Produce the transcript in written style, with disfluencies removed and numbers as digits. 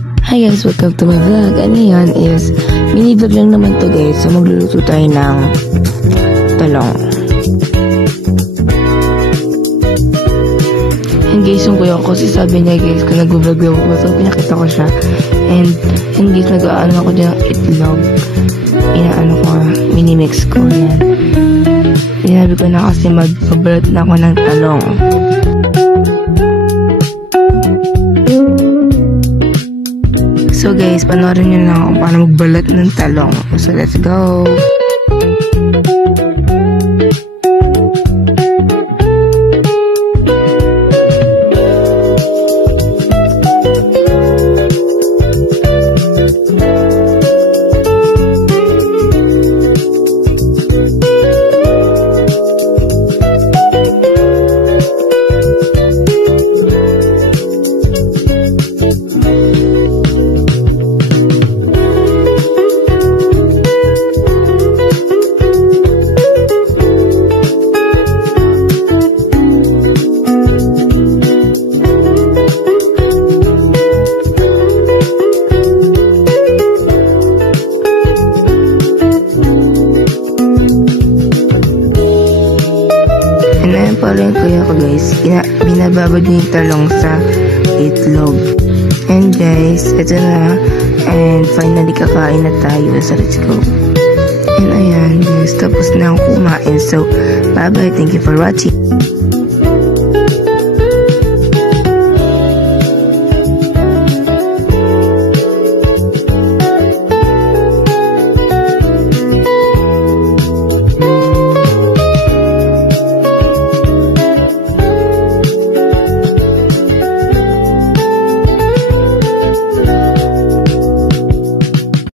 Hi guys, welcome to my vlog. Ano yan is, mini vlog lang naman to guys. So magluluto tayo ng talong. And guys, yung kuya ko kasi sabi niya guys, kung nag-vlog ako, so pinakita ko siya. And guys, nag-aano ako dyan ng itlog. Inaano ko, mini-mix ko yan. Sinabi ko na kasi magbabalot na ako ng talong. So guys, panoorin nyo na kung paano magbalat ng talong. So let's go! Parang kuya ko guys, binababad niya yung talong sa itlog. And guys, ito na. And finally, kakain na tayo. So let's go. And ayan guys, tapos na akong kumain. So, bye bye. Thank you for watching.